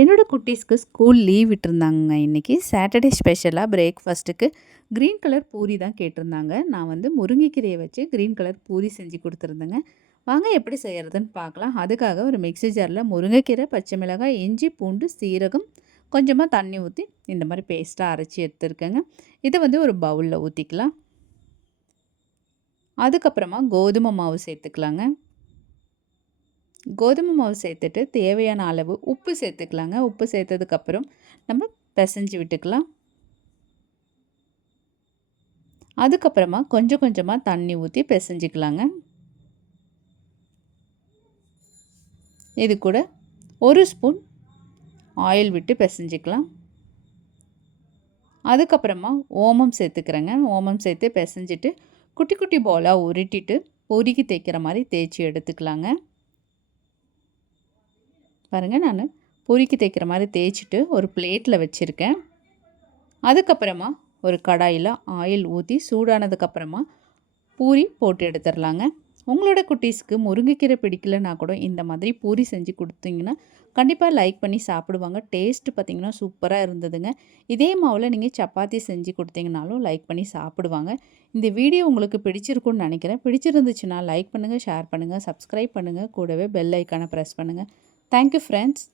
என்னோடய குட்டீஸ்க்கு school leave விட்டுருந்தாங்க இன்றைக்கி சாட்டர்டே ஸ்பெஷலாக பிரேக்ஃபாஸ்ட்டுக்கு க்ரீன் கலர் பூரி தான் கேட்டிருந்தாங்க. நான் வந்து முருங்கைக்கீரையை வச்சு க்ரீன் கலர் பூரி செஞ்சு கொடுத்துருந்தேங்க. வாங்க எப்படி செய்கிறதுன்னு பார்க்கலாம். அதுக்காக ஒரு மிக்ஸி ஜாரில் முருங்கைக்கீரை பச்சை மிளகாய் இஞ்சி பூண்டு சீரகம் கொஞ்சமாக தண்ணி ஊற்றி இந்த மாதிரி பேஸ்ட்டாக அரைச்சி எடுத்துருக்கேங்க. இதை வந்து ஒரு பவுலில் ஊற்றிக்கலாம் அதுக்கப்புறமா கோதுமை மாவு சேர்த்துக்கலாங்க. கோதுமை மாவு சேர்த்துட்டு தேவையான அளவு உப்பு சேர்த்துக்கலாங்க. உப்பு சேர்த்ததுக்கப்புறம் நம்ம பிசைஞ்சு விட்டுக்கலாம். அதுக்கப்புறமா கொஞ்சம் கொஞ்சமாக தண்ணி ஊற்றி பிசைஞ்சிக்கலாங்க. இது கூட ஒரு ஸ்பூன் ஆயில் விட்டு பிசைஞ்சிக்கலாம். அதுக்கப்புறமா ஓமம் சேர்த்துக்கிறேங்க. ஓமம் சேர்த்து பிசைஞ்சிட்டு குட்டி குட்டி பாலாக உருட்டிட்டு பொறுக்கி தேய்க்கிற மாதிரி தேய்ச்சி எடுத்துக்கலாங்க. பாருங்கள் நான் பொறுக்கி தேய்க்கிற மாதிரி தேய்ச்சிட்டு ஒரு பிளேட்டில் வச்சுருக்கேன். அதுக்கப்புறமா ஒரு கடாயில் ஆயில் ஊற்றி சூடானதுக்கப்புறமா பூரி போட்டு எடுத்துடலாங்க. உங்களோட குட்டீஸ்க்கு முருங்கைக்கீரை பிடிக்கலனா கூட இந்த மாதிரி பூரி செஞ்சு கொடுத்தீங்கன்னா கண்டிப்பாக லைக் பண்ணி சாப்பிடுவாங்க. டேஸ்ட்டு பார்த்திங்கன்னா சூப்பராக இருந்ததுங்க. இதே மாவில் நீங்கள் சப்பாத்தி செஞ்சு கொடுத்தீங்கனாலும் லைக் பண்ணி சாப்பிடுவாங்க. இந்த வீடியோ உங்களுக்கு பிடிச்சிருக்குன்னு நினைக்கிறேன். பிடிச்சிருந்துச்சுன்னா லைக் பண்ணுங்கள் ஷேர் பண்ணுங்கள் சப்ஸ்கிரைப் பண்ணுங்கள் கூடவே பெல் ஐக்கானை ப்ரெஸ் பண்ணுங்கள் Thank you, friends.